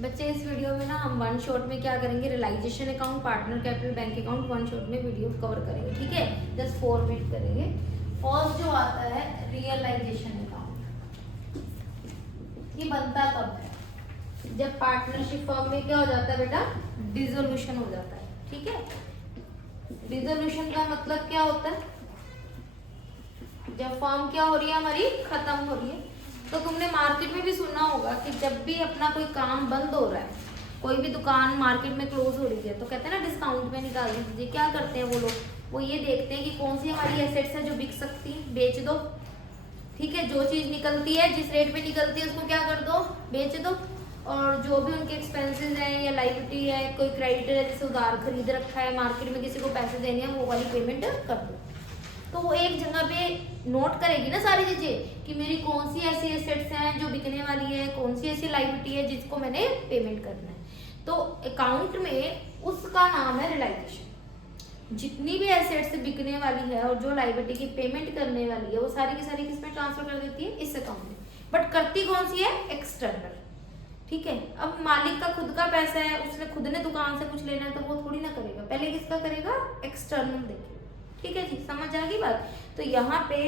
बच्चे इस वीडियो में ना हम वन शॉट में क्या करेंगे, realisation account, partner capital, bank account one shot में वीडियो कवर करेंगे, ठीक है। जस्ट 4 मिनट करेंगे। फर्स्ट जो आता है रियलाइजेशन अकाउंट, ये बनता कब है, जब पार्टनरशिप फर्म में क्या हो जाता है बेटा, डिसोल्यूशन हो जाता है, ठीक है। डिसोल्यूशन का मतलब क्या होता है, जब फर्म क्या हो रही है हमारी, खत्म हो रही है। तो तुमने मार्केट में भी सुना होगा कि जब भी अपना कोई काम बंद हो रहा है, कोई भी दुकान मार्केट में क्लोज हो रही है, तो कहते हैं ना डिस्काउंट में निकाल दीजिए। क्या करते हैं वो लोग, वो ये देखते हैं कि कौन सी हमारी एसेट्स है जो बिक सकती है, बेच दो, ठीक है। जो चीज निकलती है, जिस रेट पे निकलती है उसको क्या कर दो, बेच दो। और जो भी उनके एक्सपेंसेस हैं या लाइबिलिटी है, कोई क्रेडिटर है जैसे उधार खरीद रखा है, मार्केट में किसी को पैसे देने हैं, वो वाली पेमेंट कर दो। तो वो एक जगह पे नोट करेगी ना सारी चीजें कि मेरी कौन सी ऐसी एसेट्स हैं जो बिकने वाली है, कौन सी ऐसी लाइबिलिटी है जिसको मैंने पेमेंट करना है। तो अकाउंट में उसका नाम है रियलाइजेशन। जितनी भी एसेट्स बिकने वाली है और जो लाइबिलिटी की पेमेंट करने वाली है, वो सारी की सारी किसमें ट्रांसफर कर देती है, इस अकाउंट में। बट करती कौन सी है, एक्सटर्नल, ठीक है। अब मालिक का खुद का पैसा है, उसने खुद ने दुकान से कुछ लेना है, तो वो थोड़ी ना करेगा, पहले किसका करेगा, एक्सटर्नल देखेगा, ठीक है जी। समझ आ गई बात। तो यहाँ पे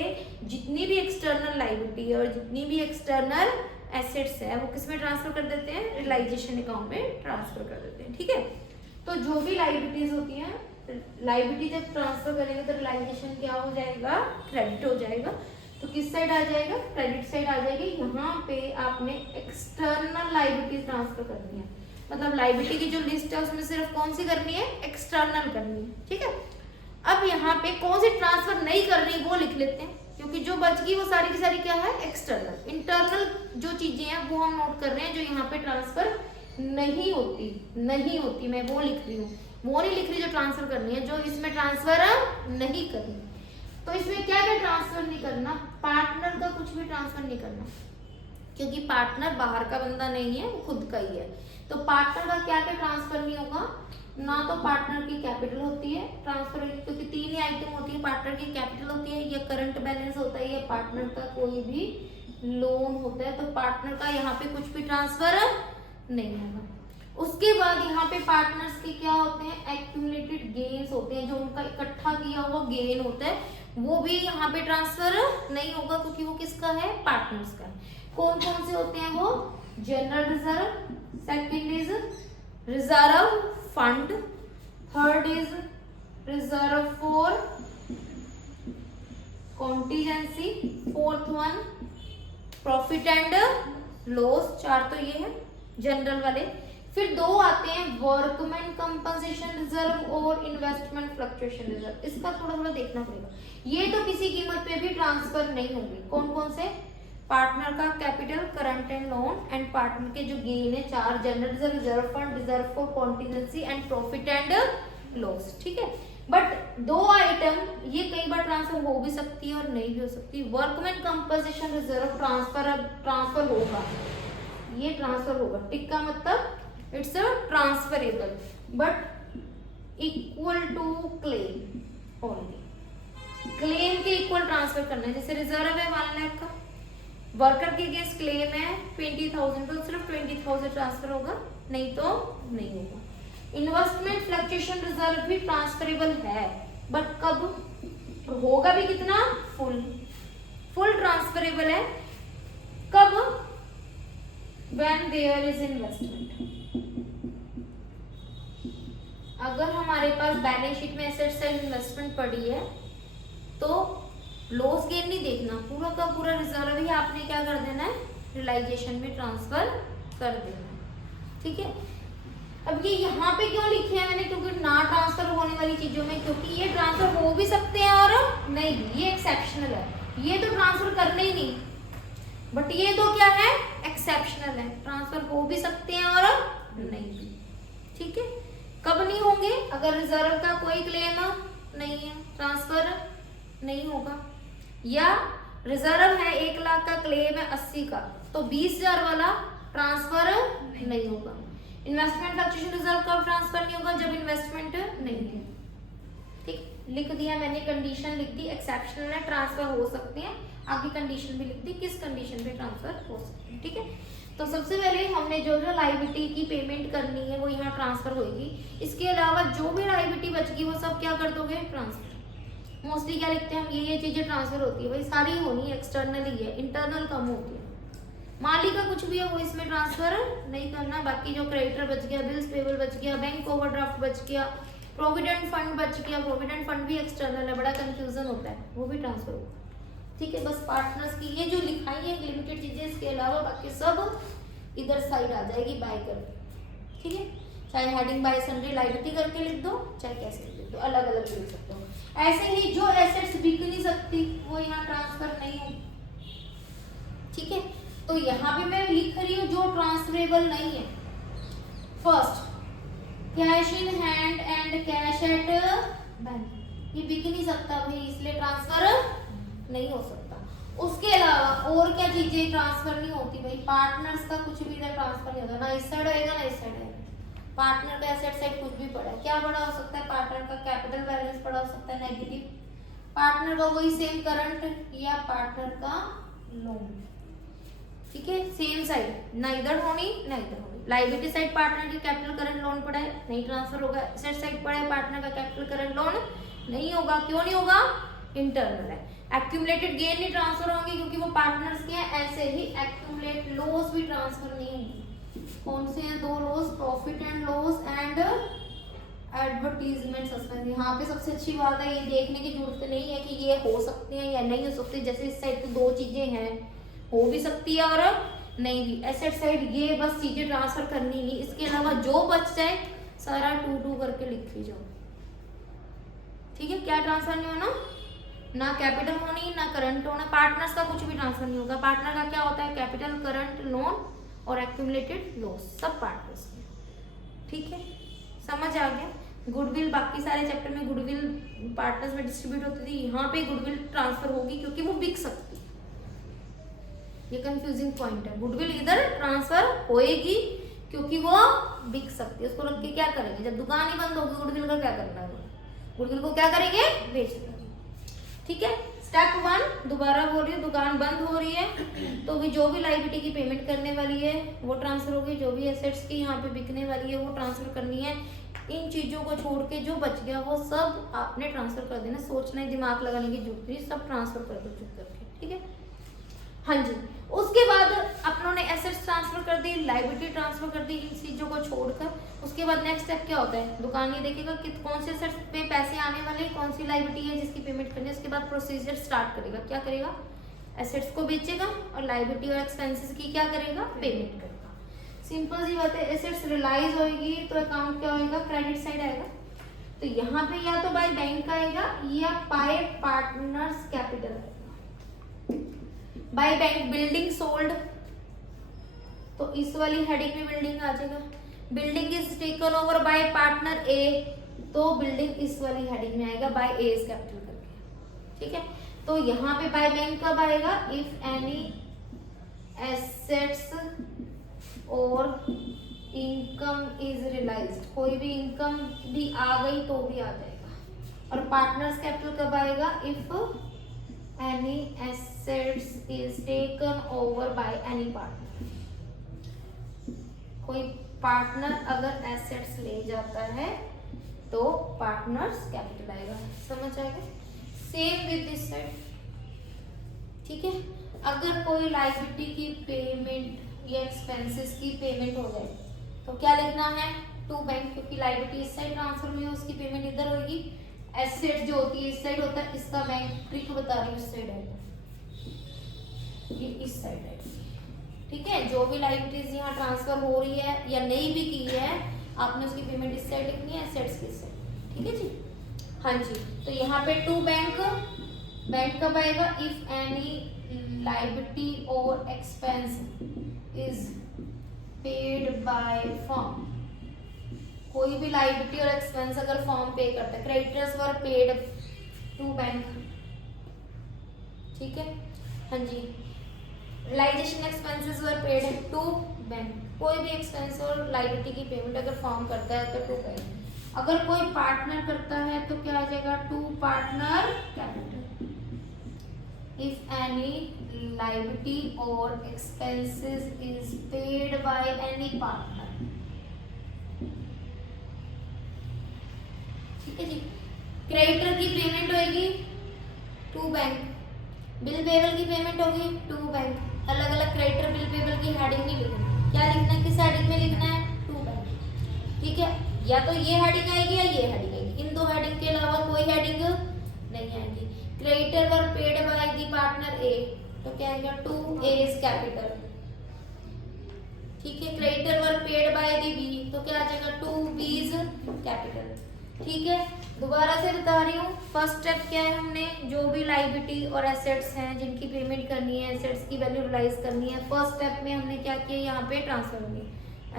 जितनी भी एक्सटर्नल लाइबिलिटी है और जितनी भी एक्सटर्नल एसेट्स है, वो किस में ट्रांसफर कर देते हैं, रियलाइजेशन अकाउंट में ट्रांसफर कर देते हैं, ठीक है। तो जो भी लाइबिलिटीज होती हैं, लाइबिलिटी जब ट्रांसफर करेंगे तो रियलाइजेशन क्या हो जाएगा, क्रेडिट हो जाएगा। तो किस साइड आ जाएगा, क्रेडिट साइड आ जाएगी। यहाँ पे आपने एक्सटर्नल लाइबिलिटी ट्रांसफर करनी है, मतलब लाइबिलिटी की जो लिस्ट है उसमें सिर्फ कौन सी करनी है, एक्सटर्नल करनी है, ठीक है। अब यहाँ पे कौन सी ट्रांसफर नहीं करनी वो लिख लेते हैं, क्योंकि जो बच गई वो सारी की सारी क्या है, एक्सटर्नल। इंटरनल जो चीजें हैं वो हम नोट कर रहे हैं, जो यहाँ पे ट्रांसफर नहीं होती, नहीं होती, मैं वो लिख रही हूँ, वो नहीं लिख रही जो ट्रांसफर करनी है, जो इसमें ट्रांसफर नहीं करनी। तो इसमें क्या क्या ट्रांसफर नहीं करना, पार्टनर का कुछ भी ट्रांसफर नहीं करना, क्योंकि पार्टनर बाहर का बंदा नहीं है, वो खुद का ही है। तो पार्टनर का क्या क्या ट्रांसफर नहीं होगा, ना तो पार्टनर की कैपिटल होती है ट्रांसफर, क्योंकि 3 ही आइटम होती है, पार्टनर की कैपिटल होती है, या करंट बैलेंस होता है, या पार्टनर का कोई भी लोन होता है। तो पार्टनर का यहाँ पे कुछ भी ट्रांसफर नहीं होगा। उसके बाद यहाँ पे पार्टनर्स के क्या होते हैं, एक्यूमुलेटेड गेन्स होते हैं, जो उनका इकट्ठा किया हुआ गेन होता है, वो भी यहाँ पे ट्रांसफर नहीं होगा, क्योंकि वो किसका है, पार्टनर्स का है। कौन कौन से होते हैं वो, general reserve, second is reserve fund, third is reserve for contingency, fourth one profit and loss, 4 तो ये है जनरल वाले। फिर 2 आते हैं वर्कमैन कंपनसेशन रिजर्व और इन्वेस्टमेंट फ्लक्चुएशन रिजर्व। इसका थोड़ा थोड़ा देखना पड़ेगा, ये तो किसी कीमत पे भी ट्रांसफर नहीं होंगे। कौन कौन से, पार्टनर का capital, current and loan, and partner के जो गेन है 4, general reserve, reserve fund, reserve for contingency and profit and loss, ठीक है। बट 2 आइटम ये कई बार ट्रांसफर हो भी सकती है और नहीं भी हो सकती। वर्कमैन कंपनसेशन रिजर्व ट्रांसफर होगा, ये ट्रांसफर होगा, टिक का मतलब it's a transferable, but equal to claim only, claim के इक्वल ट्रांसफर करना है। जैसे रिजर्व है 1 लाख का, वर्कर के अगेंस्ट क्लेम है 20,000, तो सिर्फ 20,000 ट्रांसफर होगा, नहीं तो नहीं होगा। इन्वेस्टमेंट फ्लक्चुएशन रिजर्व भी ट्रांसफरेबल है, बट कब होगा भी, कितना, फुल ट्रांसफरेबल है। कब, व्हेन देयर इज इन्वेस्टमेंट। अगर हमारे पास बैलेंस शीट में एसेट्स एंड इन्वेस्टमेंट पड़ी है, तो लॉस गेन नहीं देखना, पूरा का पूरा रिजर्व ही आपने क्या कर देना है, रियलाइजेशन में ट्रांसफर कर देना है, ठीक है। अब ये यहाँ पे क्यों लिखे हैं मैंने, क्योंकि ना ट्रांसफर होने वाली चीजों में, क्योंकि ये ट्रांसफर हो भी सकते हैं और नहीं, ये एक्सेप्शनल है, ये तो ट्रांसफर करने ही नहीं, बट ये तो क्या है, एक्सेप्शनल है, ट्रांसफर हो भी सकते हैं और नहीं भी, ठीक है। कब नहीं होंगे, अगर रिजर्व का कोई क्लेम नहीं है, ट्रांसफर नहीं होगा, या रिजर्व है 1 लाख का, क्लेम है 80 का, तो 20,000 वाला ट्रांसफर नहीं होगा। इन्वेस्टमेंट फ्लक्चुएशन रिजर्व कब ट्रांसफर नहीं होगा, जब इन्वेस्टमेंट नहीं है, ठीक, लिख दिया मैंने, कंडीशन लिख दी, एक्सेप्शनल है, ट्रांसफर हो सकते हैं, आगे कंडीशन भी लिख दी, किस कंडीशन पे ट्रांसफर हो सकते हैं, ठीक है। तो सबसे पहले हमने जो जो लायबिलिटी की पेमेंट करनी है वो यहाँ ट्रांसफर होगी। इसके अलावा जो भी लायबिलिटी बच गई वो सब क्या कर दोगे, ट्रांसफर। मोस्टली क्या लिखते हैं हम, ये चीजें ट्रांसफर होती है भाई, सारी होनी है एक्सटर्नल ही है, इंटरनल कम होती है। मालिक का कुछ भी है वो इसमें ट्रांसफर नहीं करना। बाकी जो क्रेडिटर बच गया, बिल्स पेबल बच गया, बैंक ओवरड्राफ्ट बच गया, प्रोविडेंट फंड बच गया, प्रोविडेंट फंड भी एक्सटर्नल है, बड़ा कंफ्यूजन होता है, वो भी ट्रांसफर होगा। ठीक है, बस पार्टनर्स की ये जो लिखाई है लिमिटेड चीजें, इसके अलावा बाकी सब इधर साइड आ जाएगी बाय कर। ठीक है, चाहे हेडिंग बाय सन्ड्री लायबिलिटी करके लिख दो, चाहे कैसे लिख दो, अलग अलग लिख सकते हो। ऐसे ही जो एसेट्स बिक नहीं सकती वो यहाँ ट्रांसफर नहीं होगी। ठीक है, तो यहाँ पे मैं लिख रही हूँ जो ट्रांसफरेबल नहीं है। First, cash in hand and cash at bank, ये बिक नहीं सकता भाई, इसलिए ट्रांसफर नहीं हो सकता। उसके अलावा और क्या चीजें ट्रांसफर नहीं होती भाई, पार्टनर्स का कुछ भी इधर ट्रांसफर नहीं होता, ना इस साइड आएगा ना इस साइड आएगा। पार्टनर का एसेट साइड कुछ भी पड़ा है, क्या पड़ा हो सकता है, पार्टनर का कैपिटल बैलेंस पड़ा हो सकता है नेगेटिव, पार्टनर का वही सेम करंट या पार्टनर का लोन। ठीक है, सेम साइड, ना इधर होनी ना इधर होनी। लायबिलिटी साइड पार्टनर के कैपिटल करंट लोन पड़ा है, नहीं ट्रांसफर होगा। एसेट साइड पड़ा है, पार्टनर का कैपिटल करंट लोन नहीं होगा। क्यों नहीं होगा, इंटरनल है। एक्यूमुलेटेड गेन नहीं ट्रांसफर होंगे क्योंकि वो पार्टनर्स के हैं। ऐसे ही एक्यूमुलेट लॉस भी ट्रांसफर नहीं होंगे। कौन से हैं दो loss, profit and loss and advertisement suspense. यहाँ पे सबसे अच्छी बात है, ये देखने की जरूरत नहीं है कि ये हो सकते हैं या नहीं हो सकते। जैसे इस साइड तो दो चीजें हैं, हो भी सकती है और नहीं भी। एसेट साइड ये बस चीजें ट्रांसफर करनी नहीं, इसके अलावा जो बच जाए सारा 2 करके लिख ही जाओ। ठीक है, क्या ट्रांसफर नहीं होना, ना कैपिटल होनी ना करंट होना। पार्टनर्स का कुछ भी ट्रांसफर नहीं होगा। पार्टनर का क्या होता है, कैपिटल, करंट, लोन और एक्यूमुलेटेड लॉस, सब पार्टनर्स के। ठीक है, समझ आ गया। गुडविल, बाकी सारे चैप्टर में गुडविल पार्टनर्स में डिस्ट्रीब्यूट होती थी, यहाँ पे गुडविल ट्रांसफर होगी क्योंकि वो बिक सकती है। ये कंफ्यूजिंग पॉइंट है, गुडविल इधर ट्रांसफर होएगी क्योंकि वो बिक सकती है। उसको रख के क्या करेंगे, जब दुकान ही बंद होगी गुडविल का क्या करना है, गुडविल को क्या करेंगे, बेच देंगे। ठीक है, स्टेप 1 दोबारा बोल रही हूँ, दुकान बंद हो रही है तो भी जो भी लायबिलिटी की पेमेंट करने वाली है वो ट्रांसफर होगी, जो भी एसेट्स की यहाँ पे बिकने वाली है वो ट्रांसफर करनी है। इन चीजों को छोड़ के जो बच गया वो सब आपने ट्रांसफर कर देना, सोचने दिमाग लगाने की जरूरत नहीं, सब ट्रांसफर कर दो चुप करके। ठीक है, हाँ जी। उसके बाद अपनों ने एसेट्स ट्रांसफर कर दी, लायबिलिटी ट्रांसफर कर दी, इन चीजों को छोड़कर उसके बाद नेक्स्ट स्टेप क्या होता है, दुकान ये देखेगा कि कौन से एसेट्स पे पैसे आने वाले, कौन सी लायबिलिटी है जिसकी पेमेंट करनी है। उसके बाद प्रोसीजर स्टार्ट करेगा, क्या करेगा, एसेट्स को बेचेगा और लायबिलिटी और एक्सपेंसेस की क्या करेगा, पेमेंट करेगा। सिंपल सी बात है, एसेट्स रियलाइज होगी तो अकाउंट क्या होगा, क्रेडिट साइड आएगा। तो यहाँ पे या तो बाय बैंक आएगा या बाय पार्टनर्स कैपिटल आएगा। बाय बैंक बिल्डिंग सोल्ड, तो इस वाली हेडिंग में बिल्डिंग आ जाएगा। Building is taken over by partner A, तो बिल्डिंग इस वाली हेडिंग में आएगा बाय ए इज कैपिटल करके। ठीक है, तो यहाँ पे बाय बैंक कब आएगा, इफ एनी एसेट्स और इनकम इज रियलाइज्ड, कोई भी इनकम भी आ गई तो भी आ जाएगा। और पार्टनर्स कैपिटल कब आएगा, if any assets is taken over by any partner, कोई पार्टनर अगर एसेट्स ले जाता है तो पार्टनर्स कैपिटल आएगा। समझ आएगा, सेम विद दिस साइड। ठीक है, अगर कोई लायबिलिटी की पेमेंट या एक्सपेंसेस की पेमेंट हो जाए तो क्या लिखना है, टू बैंक, क्योंकि लायबिलिटी इस साइड ट्रांसफर हुई है, उसकी पेमेंट इधर होगी। एसेट जो होती है इस साइड होता है, इसका बैंक ट्रिक बता रही हूँ, इस साइड है, ये इस साइड है। ठीक है, जो भी लायबिलिटीज यहाँ ट्रांसफर हो रही है या नहीं भी की है, आपने उसकी पेमेंट इस साइड लिखनी है, एसेट्स की साइड। ठीक है जी, हाँ जी। तो यहाँ पे टू बैंक, बैंक कब आएगा, इफ एनी लायबिलिटी और expense is paid by firm, कोई भी लायबिलिटी और एक्सपेंस अगर फॉर्म पे करता है, creditors were paid to bank. ठीक है, हाँ जी। Realisation expenses were paid to bank, कोई भी एक्सपेंस और लायबिलिटी की पेमेंट अगर फॉर्म करता है तो टू बैंक। अगर कोई पार्टनर करता है तो क्या आ जाएगा, to partner capital. If any liability or expenses is paid by any partner। ठीक है जी। क्रेडिटर की पेमेंट होगी टू बैंक, बिल पेबल की पेमेंट होगी टू बैंक। अलग अलग क्रेडिटर बिल पेबल की हेडिंग नहीं लिखना, क्या लिखना है, किस हेडिंग में लिखना है, टू बैंक। ठीक है, या तो ये हेडिंग आएगी या ये हेडिंग आएगी, इन दो हेडिंग के अलावा कोई हेडिंग नहीं आएगी। Creditor were paid by the partner A, तो क्या आएगा, टू एज कैपिटल। ठीक है, creditor were paid by the B, तो क्या आ जाएगा, टू बीज कैपिटल। ठीक है, दोबारा से बता रही हूँ, फर्स्ट स्टेप क्या है, हमने जो भी लाइबिलिटी और एसेट्स हैं जिनकी पेमेंट करनी है, एसेट्स की वैल्यू रियलाइज करनी है, फर्स्ट स्टेप में हमने क्या किया, यहाँ पे ट्रांसफर होंगे,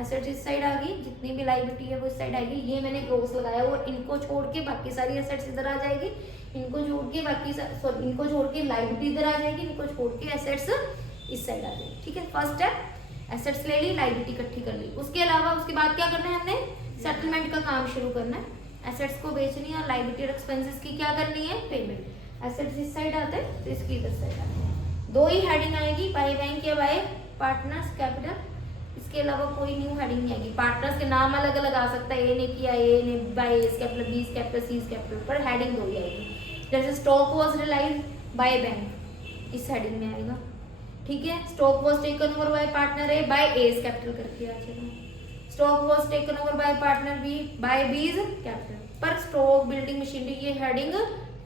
एसेट्स इस साइड आ गई, जितनी भी लाइबिलिटी है वो इस साइड आएगी। ये मैंने क्लोज लगाया हुआ, इनको छोड़ के बाकी सारी एसेट्स इधर आ जाएगी, इनको छोड़ के बाकी इनको छोड़ के लाइबिलिटी इधर आ जाएगी, इनको छोड़ के एसेट्स इस साइड आ जाएगी। ठीक है, फर्स्ट स्टेप एसेट्स ले ली, लाइबिलिटी इकट्ठी कर ली। उसके अलावा उसके बाद क्या करना है, हमने सेटलमेंट का काम शुरू करना है। एसेट्स को बेचनी है और लाइबिलिटी और एक्सपेंसेस की क्या करनी है, पेमेंट। एसेट्स इस साइड आते हैं तो इसकी इधर साइड आते हैं। दो ही हेडिंग आएगी, बाय बैंक या बाय पार्टनर्स कैपिटल, इसके अलावा कोई न्यू हेडिंग नहीं आएगी। पार्टनर्स के नाम अलग अलग आ सकता है, ए ने किया, ए ने by S capital, B capital, C capital, पर हेडिंग दो ही आएगी। जैसे stock was realised by bank, इस हेडिंग में आएगा। ठीक है, stock was taken over by partner A by S capital करके आ जाएगा। Stock was taken over by partner B by B's capital, पर स्टॉक, बिल्डिंग, मशीनरी ये हेडिंग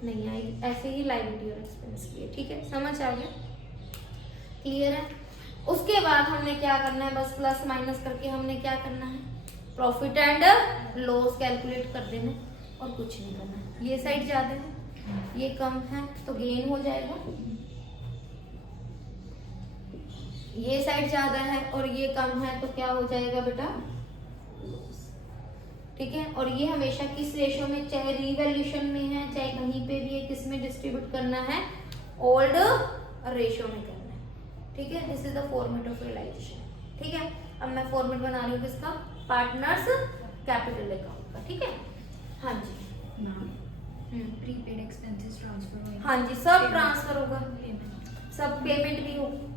नहीं आएगी। ऐसे ही लायबिलिटी और एक्सपेंस की है। ठीक है, समझ आ गया, क्लियर है। उसके बाद हमने क्या करना है, बस प्लस माइनस करके हमने क्या करना है, प्रॉफिट एंड लॉस कैलकुलेट कर देना और कुछ नहीं करना। ये साइड ज्यादा है, ये कम है तो गेन हो जाएगा, ये साइड ज्यादा है और ये कम है तो क्या हो जाएगा बेटा, ठीक है। और ये हमेशा किस रेशो में, चाहे रिवैल्यूएशन में है चाहे कहीं पे भी है, किस में डिस्ट्रीब्यूट करना है, ओल्ड रेशो में करना है। ठीक है, this is the format of realisation. ठीक है, अब मैं फॉर्मेट बना रही हूँ किसका, पार्टनर्स कैपिटल अकाउंट का। ठीक है, हाँ जी मैम, प्रीपेड एक्सपेंसेस ट्रांसफर, हाँ जी सब ट्रांसफर होगा, सब पेमेंट भी होगी।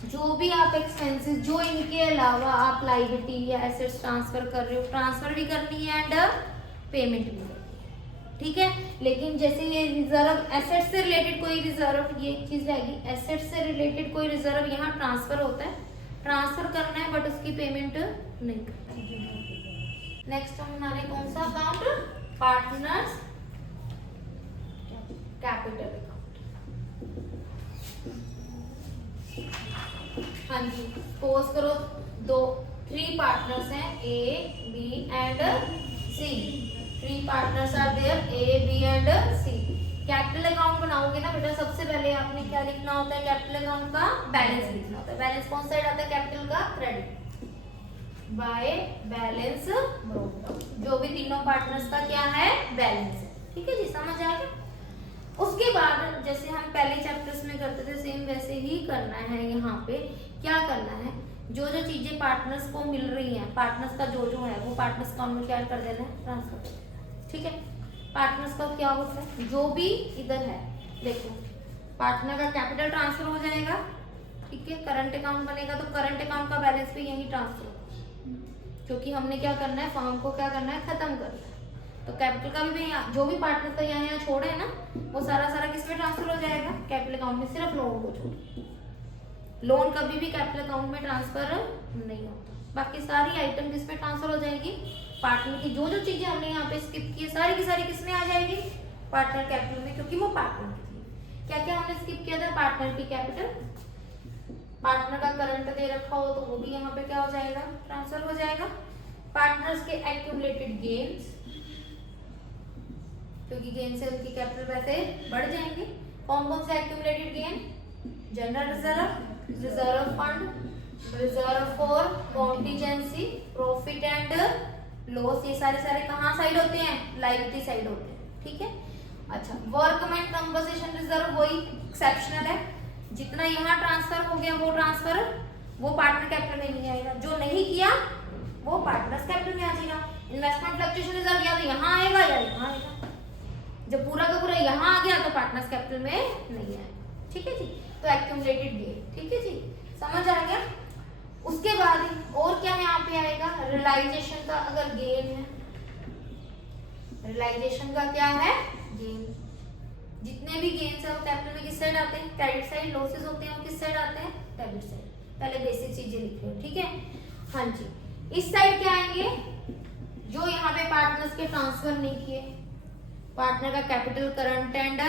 जो भी आप एक्सपेंसेस, जो इनके अलावा आप लायबिलिटी या एसेट्स ट्रांसफर कर रहे हो, ट्रांसफर भी करनी है एंड पेमेंट भी करनी है। ठीक है, लेकिन जैसे ये रिजर्व, एसेट्स से रिलेटेड कोई रिजर्व, ये चीज रहेगी, एसेट्स से रिलेटेड कोई रिजर्व यहाँ ट्रांसफर होता है, ट्रांसफर करना है बट उसकी पेमेंट नहीं करना है। नेक्स्ट हम बना रहे कौन सा अकाउंट, पार्टनर्स कैपिटल अकाउंट। हाँ जी, सपोज करो थ्री पार्टनर्स हैं, A B and C. Three partners are there, A B and C. Capital account बनाओगे ना बेटा, सबसे पहले आपने क्या लिखना होता है, कैपिटल अकाउंट का बैलेंस लिखना होता है। बैलेंस कौन साइड आता है, कैपिटल का credit by balance brought down. जो भी तीनों पार्टनर्स का क्या है, बैलेंस है। ठीक है जी, समझ आ गया। उसके बाद जैसे हम पहले चैप्टर्स में करते थे, सेम वैसे ही करना है। यहाँ पे क्या करना है, जो जो चीजें पार्टनर्स को मिल रही हैं, पार्टनर्स का जो जो है वो पार्टनर्स अकाउंट में क्या कर देना है, ट्रांसफर कर देना है। ठीक है, पार्टनर्स का क्या होता है, जो भी इधर है, देखो पार्टनर का कैपिटल ट्रांसफर हो जाएगा। ठीक है, करंट अकाउंट बनेगा तो करंट अकाउंट का बैलेंस भी यही ट्रांसफर होगा, क्योंकि हमने क्या करना है, फर्म को क्या करना है, खत्म करना है। तो कैपिटल का भी जो भी पार्टनर का यहाँ छोड़े है ना, वो सारा सारा किस में ट्रांसफर हो जाएगा, कैपिटल अकाउंट में, सिर्फ लोन को छोड़। लोन कभी भी कैपिटल अकाउंट में ट्रांसफर नहीं होता, बाकी सारी आइटम किस में ट्रांसफर हो जाएगी, पार्टनर की जो जो चीजें हमने यहाँ पे स्किप की है सारी की सारी किस में आ जाएगी, पार्टनर कैपिटल में, क्योंकि वो पार्टनर की थी। क्या क्या हमने स्किप किया था, पार्टनर की कैपिटल, पार्टनर का करंट दे रखा हो तो वो भी यहाँ पे क्या हो जाएगा, ट्रांसफर हो जाएगा। पार्टनर्स के एक्यूमुलेटेड गेन्स, क्योंकि गेन से उनकी कैपिटल वैसे बढ़ जाएंगे। कौन कौन से accumulated gain, general reserve, reserve fund, reserve for contingency, profit and loss, ये सारे सारे कहाँ साइड होते हैं, लायबिलिटी साइड होते हैं। ठीक है, अच्छा वर्कमैन कंपनसेशन रिजर्व वही एक्सेप्शनल है, जितना यहाँ ट्रांसफर हो गया वो ट्रांसफर वो पार्टनर कैपिटल में नहीं आएगा, जो नहीं किया वो पार्टनर्स कैपिटल में आ जाएगा। इन्वेस्टमेंट फ्लक्चुएशन रिजर्व या तो यहाँ आएगा या यहाँ आएगा, जब पूरा का पूरा यहाँ आ गया तो पार्टनर्स कैपिटल में नहीं आएगा। ठीक है जी, तो एक्यूमुलेटेड गेन। ठीक है जी, समझ आ गया। उसके बाद और क्या यहाँ पे आएगा, रियलाइजेशन का अगर गेन है, रियलाइजेशन का क्या है, गेन। जितने भी गेन्स है वो कैपिटल में किस साइड आते हैं, क्रेडिट साइड। लॉसेस होते हैं वो किस साइड आते हैं, डेबिट साइड। पहले बेसिक चीजें लिख लो, ठीक है। हाँ जी, इस साइड क्या आएंगे, जो यहाँ पे पार्टनर्स के ट्रांसफर नहीं किए, पार्टनर का कैपिटल, करंट एंड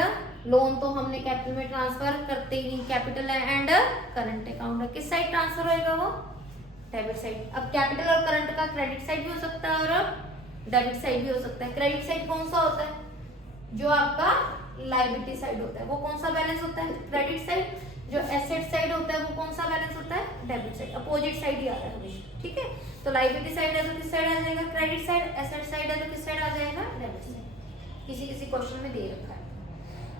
लोन तो हमने कैपिटल में ट्रांसफर करते ही नहीं, कैपिटल एंड करंट अकाउंट किस साइड ट्रांसफर होएगा, वो डेबिट साइड। अब कैपिटल और करंट का क्रेडिट साइड भी हो सकता है और डेबिट साइड भी हो सकता है। क्रेडिट साइड कौन सा होता है, जो आपका लायबिलिटी साइड होता है, वो कौन सा बैलेंस होता है, क्रेडिट साइड। जो एसेट साइड होता है वो कौन सा बैलेंस होता है, डेबिट साइड। अपोजिट साइड ही आ रहा है हमेशा, ठीक है। तो लायबिलिटी साइड है तो किस साइड आ जाएगा, क्रेडिट साइड। एसेट साइड है तो किस साइड आ जाएगा, डेबिट साइड। किसी किसी क्वेश्चन में दे रखा है,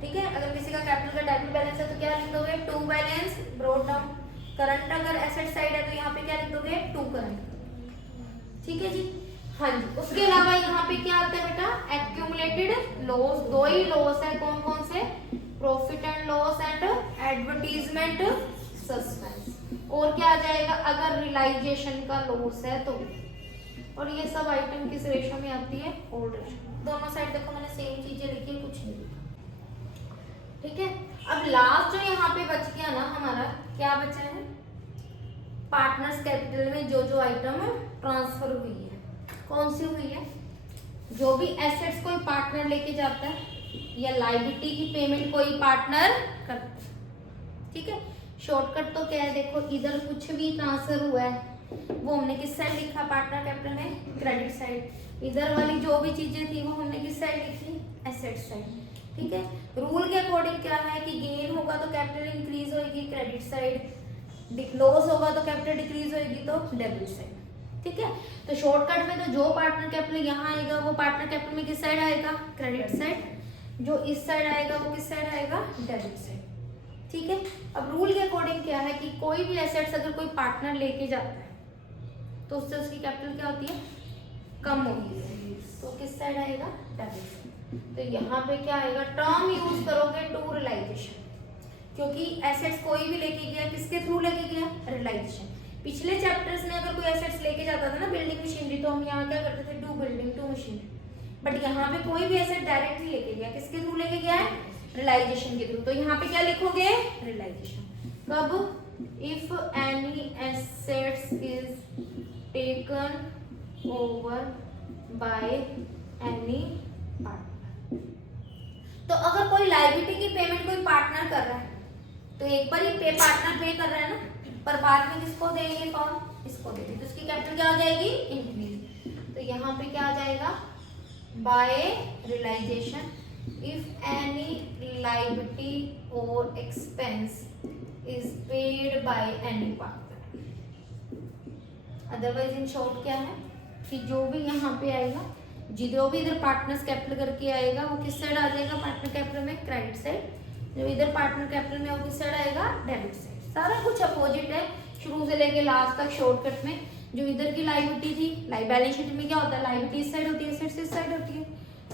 ठीक है। अगर किसी का कैपिटल का डेबिट बैलेंस है तो क्या लिख दोगे, to balance brought down. Current अगर एसेट साइड है तो यहाँ पे क्या लिख दोगे, टू करंट। ठीक है जी, हाँ जी। उसके अलावा यहाँ पे क्या आता है बेटा, एक्यूमुलेटेड लॉस। दो ही लॉस है, कौन कौन से, profit and loss and advertisement suspense. और क्या आ जाएगा, अगर रियलाइजेशन का लॉस है तो। और ये सब आइटम किस रेशो में आती है, ओल्ड रेशो। दोनों साइड देखो मैंने सेम चीजें लिखी, कुछ नहीं लिखा, ठीक है। अब लास्ट जो यहाँ पे बच गया ना हमारा, क्या बचा है, पार्टनर्स कैपिटल में जो जो आइटम ट्रांसफर हुई है, कौन सी हुई है, जो भी एसेट्स कोई पार्टनर लेके जाता है या लायबिलिटी की पेमेंट कोई पार्टनर करता है, ठीक है। शॉर्टकट तो क्या है, देखो इधर कुछ भी ट्रांसफर हुआ है वो हमने किस साइड लिखा, पार्टनर कैपिटल में क्रेडिट साइड। इधर वाली जो भी चीजें थी वो हमने किस साइड लिखी, एसेट साइड, ठीक है। रूल के अकॉर्डिंग क्या है कि गेन होगा तो कैपिटल इंक्रीज होगी, क्रेडिट साइड। लॉस होगा तो कैपिटल डिक्रीज होगी, तो डेबिट साइड, ठीक है। तो शॉर्टकट में तो जो पार्टनर कैपिटल यहाँ आएगा वो पार्टनर कैपिटल में किस साइड आएगा, क्रेडिट साइड। जो इस साइड आएगा वो किस साइड आएगा, डेबिट साइड, ठीक है। अब रूल के अकॉर्डिंग क्या है कि कोई भी एसेट्स अगर कोई पार्टनर लेके जाता है तो उससे उसकी कैपिटल क्या होती है, कम होती है, तो किस साइड आएगा, डेबिट साइड। तो यहाँ पे क्या आएगा, टर्म यूज करोगे टू रियलाइजेशन, क्योंकि एसेट्स कोई भी लेके गया, किसके थ्रू लेके गया, रियलाइजेशन। पिछले चैप्टर्स में अगर कोई एसेट्स लेके जाता था ना, बिल्डिंग मशीनरी, तो हम यहाँ क्या करते थे, to building to machinery. But यहाँ पे कोई भी एसेट डायरेक्टली लेके गया, किसके थ्रू लेके गया है, रियलाइजेशन के थ्रू। तो यहाँ पे क्या लिखोगे, रियलाइजेशन। कब, if any assets is taken over bye any partner. तो अगर कोई लायबिलिटी की पेमेंट कोई पार्टनर कर रहा है तो एक बार ही पार्टनर पे कर रहा है ना, पर बाद में किसको देंगे, फॉर्म इसको देंगे, तो उसकी कैपिटल क्या हो जाएगी, इंक्रीज। तो यहाँ पे क्या आ जाएगा, by realisation if any liability और expense is paid by any partner. Otherwise in short क्या है कि जो भी यहाँ पे आएगा, जो भी इधर पार्टनर्स कैपिटल करके आएगा वो किस साइड आ जाएगा, पार्टनर कैपिटल में क्रेडिट साइड। जो इधर पार्टनर कैपिटल में वो किस साइड आएगा, डेबिट साइड। सारा कुछ अपोजिट है शुरू से लेके लास्ट तक शॉर्टकट में। जो इधर की लायबिलिटी थी, बैलेंस शीट में क्या होता है, लायबिलिटी इस साइड होती है, एसेट्स इस साइड होती है।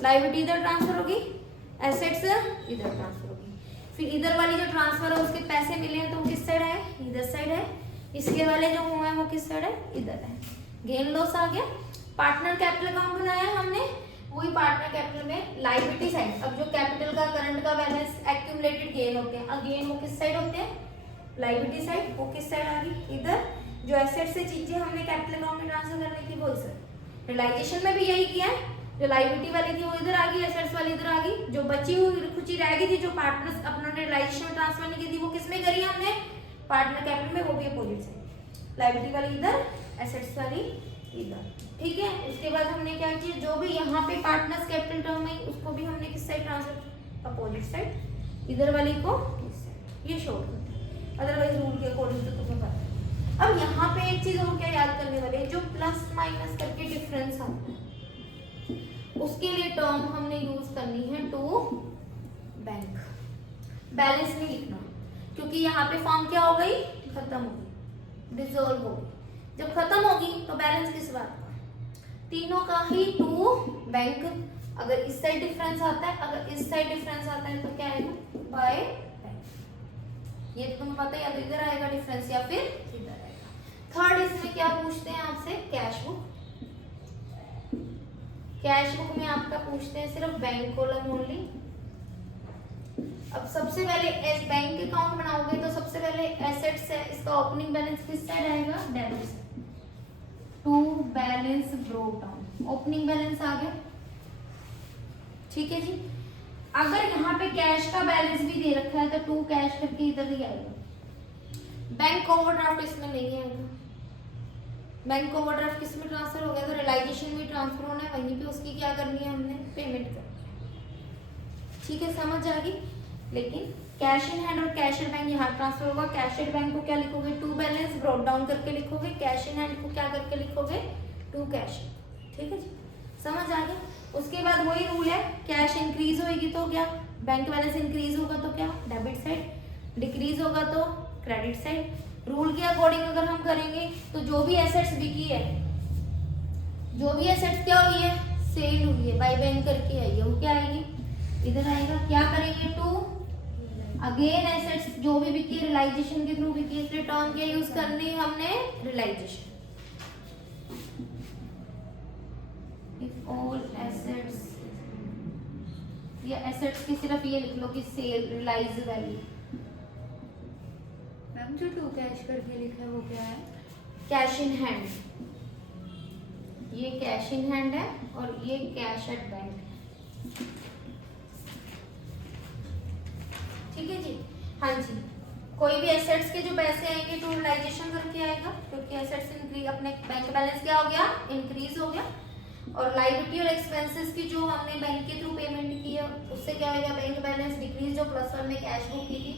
लायबिलिटी इधर ट्रांसफर होगी, एसेट्स इधर ट्रांसफर होगी। फिर इधर वाली जो ट्रांसफर है उसके पैसे मिले हैं तो वो किस साइड है, इधर साइड है। इसके वाले जो हुए हैं वो किस साइड है, इधर है। गेन लॉस आ गया। पार्टनर कैपिटल अकाउंट बनाया हमने, वही पार्टनर कैपिटल में लायबिलिटी साइड। अब जो कैपिटल का करंट का बैलेंस एक्यूमुलेटेड गेन होते हैं, अगेन वो किस साइड होते हैं, लायबिलिटी साइड। वो किस साइड आ गई, इधर। जो एसेट से चीजें हमने कैपिटल अकाउंट में ट्रांसफर करनी थी वो इधर। रियलाइजेशन में भी यही किया है, जो लायबिलिटी वाली थी वो इधर आ गई, एसेट्स वाली इधर आ गई। जो बची हुई कुछ ही रह गई थी, जो पार्टनर्स अपने रियलाइजेशन में ट्रांसफर नहीं की थी, वो किसमें करी हमने, पार्टनर कैपिटल में, वो भी अपोजिट साइड। लायबिलिटी वाली इधर, एसेट्स वाली इधर, ठीक है। उसके बाद हमने क्या किया, जो भी यहाँ पे पार्टनर्स कैपिटल टर्म है उसको भी हमने किस साइड ट्रांसफर, अपोजिट साइड। इधर वाली को इस साइड। ये शॉर्टकट है, अदरवाइज रूल के अकॉर्डिंग तो तुम्हें पता है। अब यहाँ पे एक चीज और क्या याद करने वाले हैं, जो प्लस माइनस करके डिफरेंस आता है उसके लिए टर्म हमने यूज करनी है टू बैंक। बैलेंस नहीं लिखना, क्योंकि यहाँ पे फॉर्म क्या हो गई, खत्म हो गई, डिसॉल्व हो गई। जब खत्म होगी तो बैलेंस किस बात का, तीनों का ही टू बैंक। अगर इस साइड डिफरेंस आता है, अगर इस साइड डिफरेंस आता है तो क्या आएगा, बाय बैंक। ये तो तुम्हें पता है, या तो इधर आएगा डिफरेंस या फिर इधर आएगा। थर्ड इसमें क्या पूछते हैं आपसे, कैश बुक। कैश बुक में आपका पूछते हैं सिर्फ बैंक कॉलम ओनली। अब सबसे पहले बैंक अकाउंट बनाओगे तो सबसे पहले एसेट्स है, इसका ओपनिंग बैलेंस किस साइड आएगा, debit side. To balance brought down, opening balance आ गया, ठीक है जी। अगर यहाँ पे कैश का बैलेंस भी दे रखा है तो टू कैश करके इधर ही आएगा। बैंक ओवरड्राफ्ट इसमें नहीं आएगा। बैंक ओवरड्राफ्ट किस में ट्रांसफर हो गया, तो रियलाइजेशन में ट्रांसफर होना है, वहीं पे उसकी क्या करनी है, हमने पेमेंट करनी है, ठीक है, समझ आ गई। लेकिन कैश इन हैंड और कैश एट बैंक यहाँ ट्रांसफर होगा। कैश एट बैंक को क्या लिखोगे, टू बैलेंस ब्रॉट डाउन करके लिखोगे। कैश इन हैंड को क्या करके लिखोगे, टू कैश, ठीक है जी, समझ आ गया। उसके बाद वही रूल है, कैश इंक्रीज होगी तो क्या, बैंक बैलेंस इंक्रीज होगा तो क्या, डेबिट साइड, डिक्रीज होगा तो क्रेडिट साइड। रूल के अकॉर्डिंग अगर हम करेंगे तो जो भी एसेट्स बिकी है, जो भी एसेट्स क्या हुई है, सेल हुई है, बाय बैंक करके आई है, वो क्या आएगी, इधर आएगा। क्या करेंगे, टू अगेन एसेट्स जो भी बिकी रियलाइजेशन के थ्रू बिकी, इसलिए टर्म क्या यूज करनी है हमने, रियलाइजेशन। इफ ऑल एसेट्स, या एसेट्स की सिर्फ ये लिख लो कि सेल रियलाइज वैल्यू। मैम जो टू कैश करके लिखा है वो क्या है, कैश इन हैंड, ये कैश इन हैंड है और ये कैश एट बैंक, ठीक है जी। हाँ जी, कोई भी एसेट्स के जो पैसे आएंगे टू रियलाइजेशन करके आएगा, क्योंकि एसेट्स इंक्रीज, अपने बैंक बैलेंस क्या हो गया, इंक्रीज हो गया। और लायबिलिटी और एक्सपेंसेस की जो हमने बैंक के थ्रू पेमेंट की है उससे क्या होगा, बैंक बैलेंस डिक्रीज, जो +1 में कैश बुक की थी,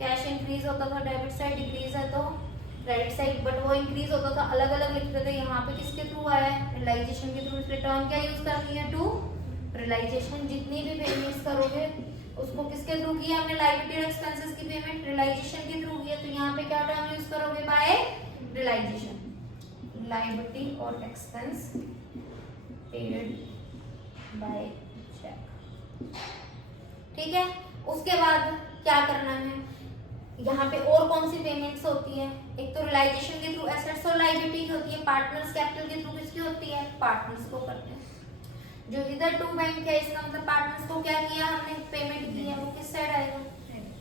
कैश इंक्रीज होता था, डेबिट साइड डिक्रीज है तो क्रेडिट साइड, बट वो इंक्रीज होता था अलग अलग लिखते थे। यहाँ पे किसके थ्रू आया है, रियलाइजेशन के थ्रू, इसलिए टर्म क्या यूज करनी है, टू रियलाइजेशन। जितनी भी पेमेंट्स करोगे उसको किसके थ्रू किया हमने, लायबिलिटी और एक्सपेंसेस की पेमेंट रियलाइजेशन के थ्रू किया, तो यहाँ पे क्या टर्म यूज करोगे, बाय रियलाइजेशन, लायबिलिटी और एक्सपेंस पेड बाय चेक, ठीक है। उसके बाद क्या करना है, यहाँ पे और कौन सी पेमेंट्स होती है, एक तो रियलाइजेशन के थ्रू एसेट्स और लायबिलिटी होती है, पार्टनर्स कैपिटल के थ्रू किसकी होती है, पार्टनर्स को करते हैं। जो इधर टू बैंक है इसका मतलब पार्टनर्स को क्या किया हमने, पेमेंट की है, वो किस साइड आएगा,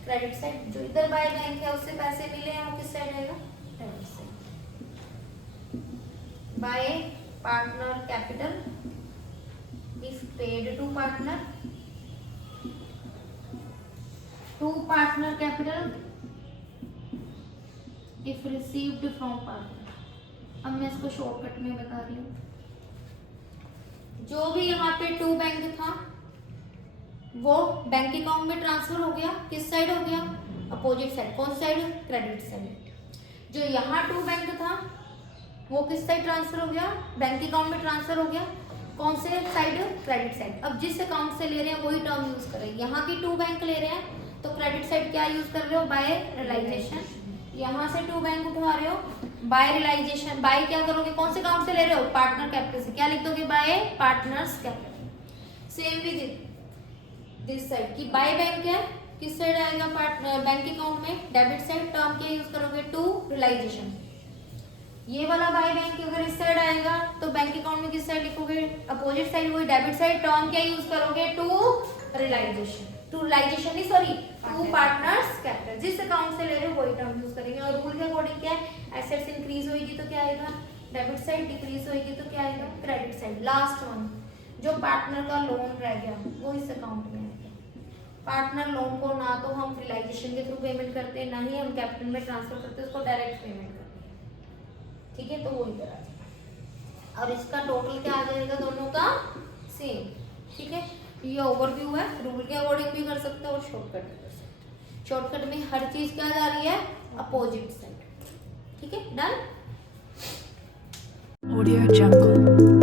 क्रेडिट साइड। जो इधर बाय बैंक है उससे पैसे मिले हैं वो किस साइड आएगा, debit side. By partner capital if paid to partner, to partner capital if received from partner. अब मैं इसको शॉर्टकट में बता रही हूँ। जो भी यहाँ पे टू बैंक था वो बैंक अकाउंट में ट्रांसफर हो गया, किस साइड हो गया, अपोजिट साइड, कौन साइड, क्रेडिट साइड। जो यहाँ टू बैंक था वो किस साइड ट्रांसफर हो गया, बैंक अकाउंट में ट्रांसफर हो गया, कौन से साइड, क्रेडिट साइड। अब जिस अकाउंट से ले रहे हैं वही टर्म यूज करेंगे। यहाँ की टू बैंक ले रहे हैं तो क्रेडिट साइड क्या यूज कर रहे हो, बाय रियलाइजेशन। यहाँ से टू बैंक उठा रहे हो, बाय रियलाइजेशन। बाय क्या करोगे, कौन से अकाउंट से ले रहे हो, पार्टनर कैपिटल से, क्या लिख दोगे, bye partners capital. Same with this side की बाय बैंक है, किस साइड आएगा, बैंक अकाउंट में, डेबिट साइड। टर्म क्या यूज करोगे, टू रियलाइजेशन। ये वाला बाय बैंक अगर इस साइड आएगा तो बैंक अकाउंट में किस साइड लिखोगे, अपोजिट साइड, वही डेबिट साइड। टर्म क्या यूज करोगे, टू रियलाइजेशन, टू रियलाइजेशन नहीं सॉरी, टू पार्टनर्स कैपिटल। जिस अकाउंट से ले रहे हो वही टर्म यूज करेंगे। और रूल के अकॉर्डिंग क्या है, एसेट्स इंक्रीज होगी तो क्या आएगा, डेबिट साइड, डिक्रीज होगी तो क्या आएगा, क्रेडिट साइड। लास्ट वन, जो पार्टनर का लोन रह गया वो इस अकाउंट में आएगा। पार्टनर लोन को ना तो हम रियलाइजेशन के थ्रू पेमेंट करते हैं, ना ही हम कैपिटल में ट्रांसफर करते हैं, उसको डायरेक्ट पेमेंट करते हैं, ठीक है। तो वो इधर आ जाएगा और इसका टोटल क्या आ जाएगा, दोनों का सेम, ठीक है। ये ओवरव्यू है, रूल के अकॉर्डिंग भी कर सकते हो और शॉर्टकट भी कर सकते हो। शॉर्टकट में हर चीज क्या जा रही है, अपोजिट साइड, ठीक है, डन। Audio Jungle.